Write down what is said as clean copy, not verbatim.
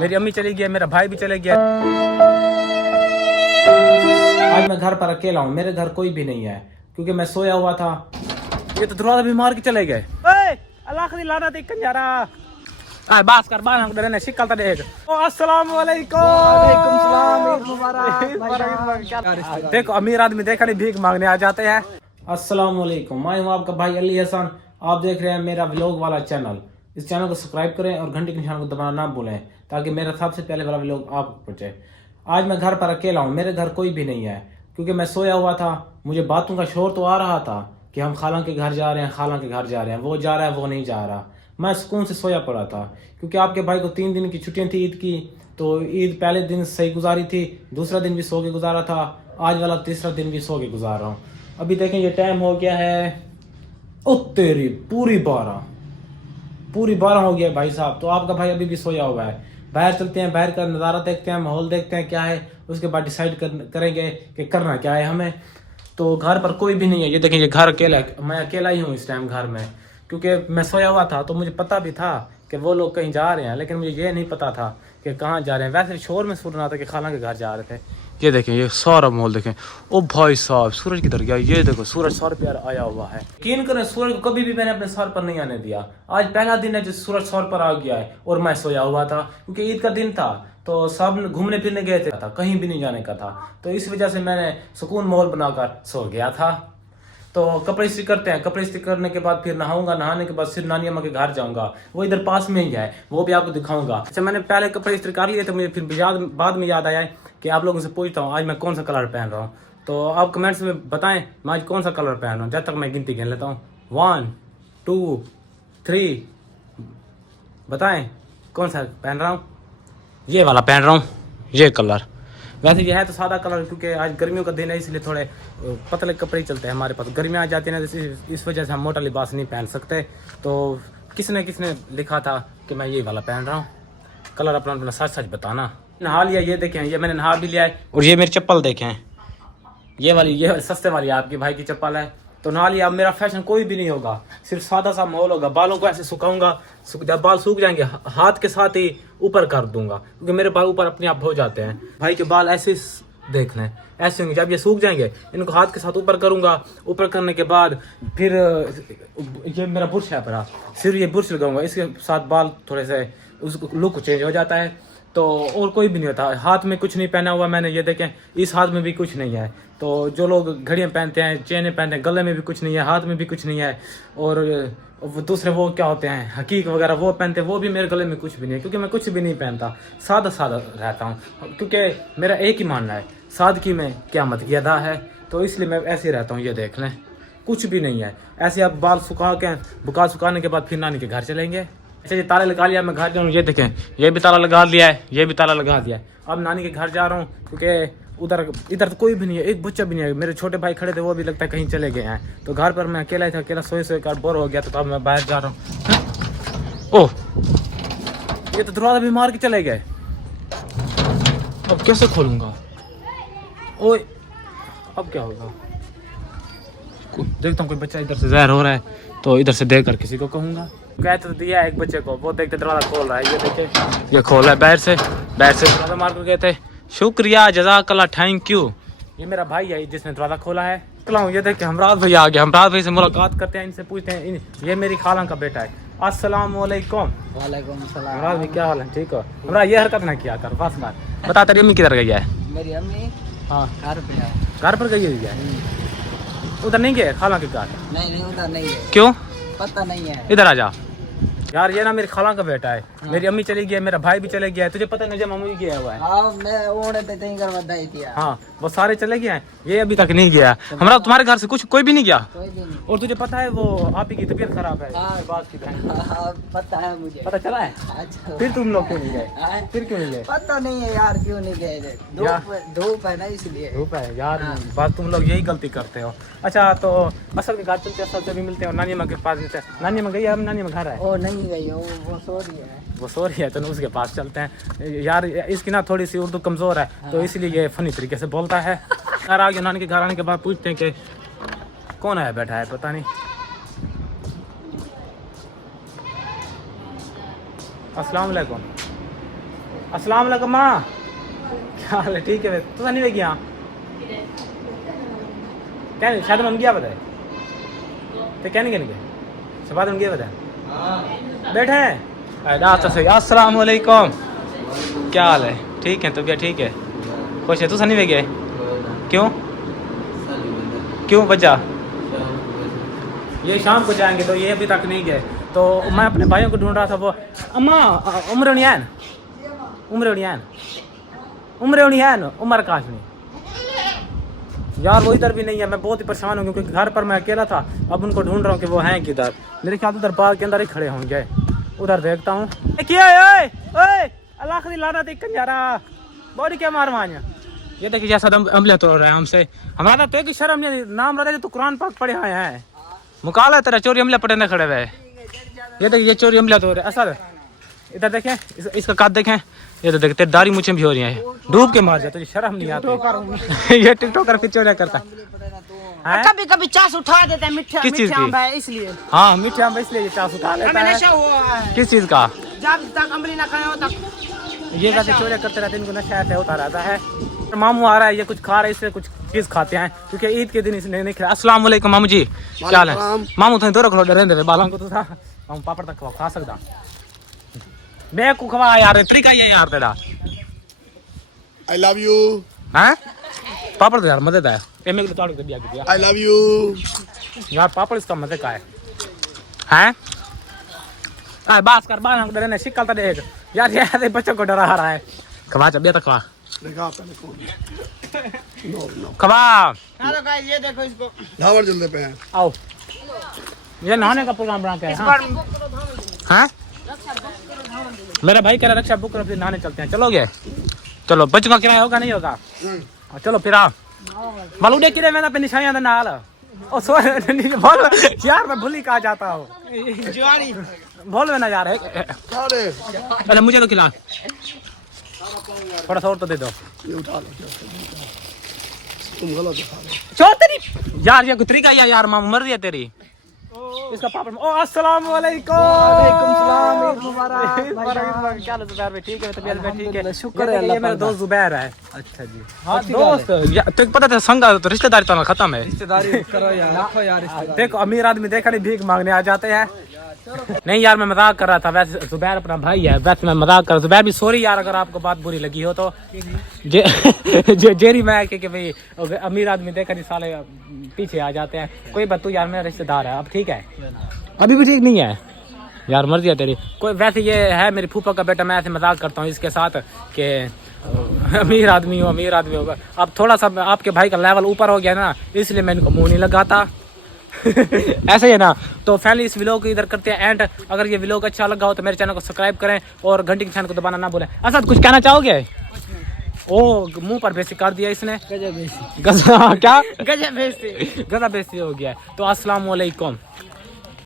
मेरी अम्मी चली गई, मेरा भाई भी चले गया। आज मैं घर पर अकेला हूँ, मेरे घर कोई भी नहीं है क्योंकि मैं सोया हुआ था। ये तो दरवाजा भी मार के चले गए। अल्लाह की लानत है कंजारा। बास कर बाल हम डरने शिकल तो देख। अस्सलाम वालेकुम। वालेकुम सलाम। देखो अमीर आदमी देखा नहीं भीख मांगने आ जाते हैं। अस्सलाम वालेकुम, मैं हूँ आपका भाई अली हसन। आप देख रहे हैं मेरा व्लॉग वाला चैनल। इस चैनल को सब्सक्राइब करें और घंटी के निशान को दबाना ना भूलें ताकि मेरा सबसे पहले वाला व्लॉग आपको पहुंचे। आज मैं घर पर अकेला हूँ, मेरे घर कोई भी नहीं है क्योंकि मैं सोया हुआ था। मुझे बातों का शोर तो आ रहा था कि हम खाला के घर जा रहे हैं, खाला के घर जा रहे हैं, वो जा रहा है वो नहीं जा रहा। मैं सुकून से सोया पड़ा था क्योंकि आपके भाई को 3 दिन की छुट्टियां थी ईद की। तो ईद पहले दिन सही गुजारी थी, दूसरा दिन भी सो के गुजारा था, आज वाला तीसरा दिन भी सो के गुजार रहा हूँ। अभी देखें ये टाइम हो गया है ओ तेरी पूरी 12 हो गया भाई साहब। तो आपका भाई अभी भी सोया हुआ है। बाहर चलते हैं, बाहर का नज़ारा देखते हैं, माहौल देखते हैं क्या है, उसके बाद डिसाइड करेंगे कि करना क्या है हमें। तो घर पर कोई भी नहीं है, ये देखें ये घर अकेला है। मैं अकेला ही हूँ इस टाइम घर में क्योंकि मैं सोया हुआ था। तो मुझे पता भी था कि वो लोग कहीं जा रहे हैं, लेकिन मुझे ये नहीं पता था कि कहाँ जा रहे हैं। वैसे शोर में सुन रहा था कि खाला के घर जा रहे थे। ये देखें ये सारा माहौल देखें। ओ भाई साहब सूरज किधर गया? ये देखो सूरज सर पे आया हुआ है। यकीन करें सूरज को कभी भी मैंने अपने सर पर नहीं आने दिया। आज पहला दिन है जो सूरज सर पर आ गया है और मैं सोया हुआ था क्योंकि ईद का दिन था। तो सब घूमने फिरने गए थे, कहीं भी नहीं जाने का था। तो इस वजह से मैंने सुकून माहौल बनाकर सो गया था। तो कपड़े इस्त्री करते हैं, कपड़े इस्त्री करने के बाद फिर नहाऊंगा, नहाने के बाद फिर नानी अम्मा के घर जाऊंगा। वो इधर पास में ही है, वो भी आपको दिखाऊंगा। अच्छा मैंने पहले कपड़े इस्त्री कर लिए थे, मुझे फिर बाद में याद आया कि आप लोगों से पूछता हूँ आज मैं कौन सा कलर पहन रहा हूँ। तो आप कमेंट्स में बताएं मैं आज कौन सा कलर पहन रहा हूँ। जब तक मैं गिनती गिन लेता हूँ 1 2 3 बताएं कौन सा पहन रहा हूँ। ये वाला पहन रहा हूँ, ये कलर। वैसे ये है तो सादा कलर क्योंकि आज गर्मियों का दिन है, इसलिए थोड़े पतले कपड़े चलते हैं हमारे पास। गर्मियाँ आ जाती हैं ना, इस वजह से हम मोटा लिबास नहीं पहन सकते। तो किसने लिखा था कि मैं ये वाला पहन रहा हूँ। कलर अपना सच सच बताना। नहा लिया, ये देखें ये मैंने नहा भी लिया है। और ये मेरी चप्पल देखें, ये सस्ते वाली आपके भाई की चप्पल है। तो नहा लिया। अब मेरा फैशन कोई भी नहीं होगा, सिर्फ सादा सा माहौल होगा। बालों को ऐसे सुखाऊंगा, जब बाल सूख जाएंगे हाथ के साथ ही ऊपर कर दूंगा क्योंकि मेरे बाल ऊपर अपने आप हो जाते हैं। भाई के बाल ऐसे देख लें, ऐसे होंगे। जब ये सूख जाएंगे इनको हाथ के साथ ऊपर करूंगा। ऊपर करने के बाद फिर ये मेरा बुर्श है पड़ा, सिर्फ ये बुर्श लगाऊंगा, इसके साथ बाल थोड़े से उसको लुक चेंज हो जाता है। तो और कोई भी नहीं होता। हाथ में कुछ नहीं पहना हुआ मैंने, ये देखें इस हाथ में भी कुछ नहीं है। तो जो लोग घड़ियाँ पहनते हैं, चेनें पहनते हैं, गले में भी कुछ नहीं है, हाथ में भी कुछ नहीं है। और दूसरे वो क्या होते हैं हकीक वगैरह वो पहनते हैं, वो भी मेरे गले में कुछ भी नहीं है क्योंकि मैं कुछ भी नहीं पहनता, सादा सादा रहता हूँ। क्योंकि मेरा एक ही मानना है सादगी में क़यामत की अदा है। तो इसलिए मैं ऐसे ही रहता हूँ। ये देख लें कुछ भी नहीं है। ऐसे आप बाल सुखा के बुखार सुखाने के बाद फिर नानी के घर चलेंगे। अच्छा ये ताला लगा लिया, मैं घर जाऊँ। ये देखें ये भी ताला लगा लिया है, ये भी ताला लगा दिया है। अब नानी के घर जा रहा हूँ क्योंकि इधर तो कोई भी नहीं है, एक बच्चा भी नहीं है। मेरे छोटे भाई खड़े थे, वो भी लगता है कहीं चले गए हैं। तो घर पर मैं अकेला ही था, अकेला सोए कर बोर हो गया। तो अब मैं बाहर जा रहा हूँ। ओह ये तो दरवाजा भी मार के चले गए। अब कैसे खोलूंगा? ओए अब क्या होगा? देखता हूँ कोई बच्चा इधर से ज़ाहिर हो रहा है तो इधर से देख कर किसी को कहूँगा। कहते तो दिया एक बच्चे को, वो देखते दरवाजा खोल रहा है। ये देखे ये खोला है बाहर से दरवाजा मार कर गए थे। शुक्रिया जज़ाकल्लाह थैंक यू। ये मेरा भाई है जिसने दरवाजा खोला है। ये देखे हमराज भाई आ गया। हमराज भाई से मुलाकात करते हैं, इनसे पूछते हैं। ये मेरी खाला का बेटा है। अस्सलाम वालेकुम। वालेकुम सलाम। हमराज भाई क्या हाल है? ठीक हो? हमरा ये हरकत ना किया कर बस मार। बता तेरी अम्मी किधर गई है? मेरी अम्मी हाँ घर पर गई है। उधर नहीं गए खाला के घर? नहीं उधर नहीं है। क्यों? पता नहीं है। इधर आ जा यार। ये ना मेरी खाला का बेटा है। हाँ। मेरी अम्मी चली गई है, मेरा भाई भी चले गया है। तुझे पता नहीं मामू गया हुआ है। हाँ मैं ओढ़े ते तहीं कर बधाई दिया। हाँ वो सारे चले गए हैं, ये अभी तक नहीं गया। हमारा तुम्हारे घर से कोई भी नहीं गया। कोई भी नहीं। और तुझे पता है वो आप ही की तबीयत खराब है। हाँ, बात की हाँ, पता है मुझे। पता चला है? अच्छा। फिर तुम लोग क्यों नहीं गए? फिर क्यों नहीं गए? पता नहीं है यार क्यों नहीं गए। धूप है ना इसलिए। धूप है यार। बात तुम लोग यही गलती करते हो। अच्छा तो असल के घर चलते असल से भी मिलते हैं। नानी माँ के पास मिलते हैं। नानी माँ गई है, हम नानी माँ घर है। ओ नहीं गई वो सो रही है। वो सो रही है तो उसके पास चलते हैं यार। इसकी ना थोड़ी सी उर्दू कमज़ोर है। हाँ। तो इसलिए ये फनी तरीके से बोलता है। यार आगे नानी के घर आने के बाद पूछते हैं कि कौन आया बैठा है, पता नहीं। अस्सलाम वालेकुम। अस्सलाम वालेकुम माँ, क्या हाल है? ठीक है तू नहीं वे गया क्या नहीं शायद हम गया बताए तो क्या नहीं गए सबाद हम गया बताए बैठे हैं सही। अस्सलाम वालेकुम, क्या हाल है? ठीक है तो क्या ठीक है खुश है? तू नहीं वे गए क्यों क्यों वजह? ये शाम को जाएंगे तो ये अभी तक नहीं गए, तो मैं अपने भाइयों को ढूंढ रहा था। वो अम्मा उम्र उनियान उमर काश नहीं यार, वो इधर भी नहीं है। मैं बहुत ही परेशान हूँ क्योंकि घर पर मैं अकेला था। अब उनको ढूंढ रहा हूँ कि वो हैं किधर। मेरे ख्याल उधर बाग के अंदर ही खड़े होंगे। उधर देखता हूँ क्या अल्लाह की लानत कंजारा बॉडी क्या मारवान। ये देखिए जैसा अमले तो रहा है हमसे, हमारा तो एक शर्म नहीं नाम रहा है तो कुरान पाक पढ़े आए हैं। मुकाला तेरा चोरी अमले पटे खड़े हुए। ये देखिए ये चोरी अमले तो रहे असर। इधर देखें इसका काट देखें, ये तो देखते दाढ़ी मुझे भी हो रही है। डूब के मार जाए तो शर्म नहीं आती। ये टिकटॉकर फिर चोरियां करता है। कभी कभी चास उठा देते हैं मीठा किस चीज मीठा की? आम है इसलिए। हाँ मीठे आम इसलिए ये चास उठा लेता हमें है। नशा हुआ है किस चीज का? जब तक अमली ना खाए हो तक ये वैसे चोरियां करते रहते हैं, इनको नशा ऐसे होता रहता है। मामू आ रहा है, ये कुछ खा रहा है, इससे कुछ चीज खाते हैं क्योंकि ईद के दिन इसने नहीं खाया। अस्सलाम वालेकुम मामू जी, क्या हाल है? मामू तुम दो रखो डरे दे बालों को तो था हम पापड़ तक खा सकता मैं को खवा यार तरीका ये यार तेरा। I love you. हैं पापड़ तो यार मजे का है। ए मेरे को तोड़ के दिया I love you. यार पापड़ इसका मजे का है। हैं आ बात कर बाल हम डरे ने शिकल तो देख यार, ये बच्चों को डरा रहा है। खवा चबिया तक खवा देखा पहले कौन? खवा हाँ तो गाइस ये देखो इसको धावर जल्दी पे हैं। आओ ये नहाने का प्रोग्राम बना के है। इस बार हाँ मेरा भाई कह रहा रक्षा बुक कर फिर नहाने चलते हैं। चलोगे? चलो बच्चों का किराया होगा नहीं होगा? चलो फिर आप मलूडे किरे में ना पे निशानियां दे नाल ओ सॉरी बोल यार मैं भूल ही कहा जाता हूँ जुआरी बोल में ना यार है। अरे अरे मुझे तो खिला थोड़ा सा और तो दे दो। ये उठा लो तुम गलत उठा लो। चोर तेरी यार ये कोई तरीका यार मामू मर रही है तेरी। इसका पापड़ ओ अस्सलाम वालेकुम। वालेकुम सलाम मुबारक क्या हाल है जुबैर भाई? ठीक है तबीयत में ठीक है शुक्र है ये अल्लाह मेरा का। दोस्त जुबैर है। अच्छा जी हाँ दोस्त तो पता था संग तो रिश्तेदारी तो खत्म है। रिश्तेदारी करो यार रखो यार देखो अमीर आदमी देखा नहीं भीख मांगने आ जाते हैं। नहीं यार मैं मजाक कर रहा था, वैसे जुबैर अपना भाई है, वैसे मैं मजाक कर रहा। जुबैर भी सॉरी यार अगर आपको बात बुरी लगी हो तो जेरी मैं कि भाई अमीर आदमी देखा नहीं साले पीछे आ जाते हैं। कोई बात तू यार मेरा रिश्तेदार है अब ठीक है, अभी भी ठीक नहीं है यार मर्जी है तेरी। कोई वैसे ये है मेरी फूफा का बेटा, मैं ऐसे मजाक करता हूँ इसके साथ कि अमीर आदमी होगा। अब थोड़ा सा आपके भाई का लेवल ऊपर हो गया ना इसलिए मैं इनको मुंह नहीं लगाता। ऐसे ही है ना। तो फैमिली इस व्लॉग को इधर करते हैं एंड। अगर ये व्लॉग अच्छा लगा हो तो मेरे चैनल को सब्सक्राइब करें और घंटी के निशान को दबाना ना भूलें। असद कुछ कहना चाहोगे? ओ मुंह पर बेइज्जती कर दिया इसने। गजब बेइज्जती क्या गजब बेइज्जती गजब बेइज्जती हो गया। तो अस्सलाम वालेकुम।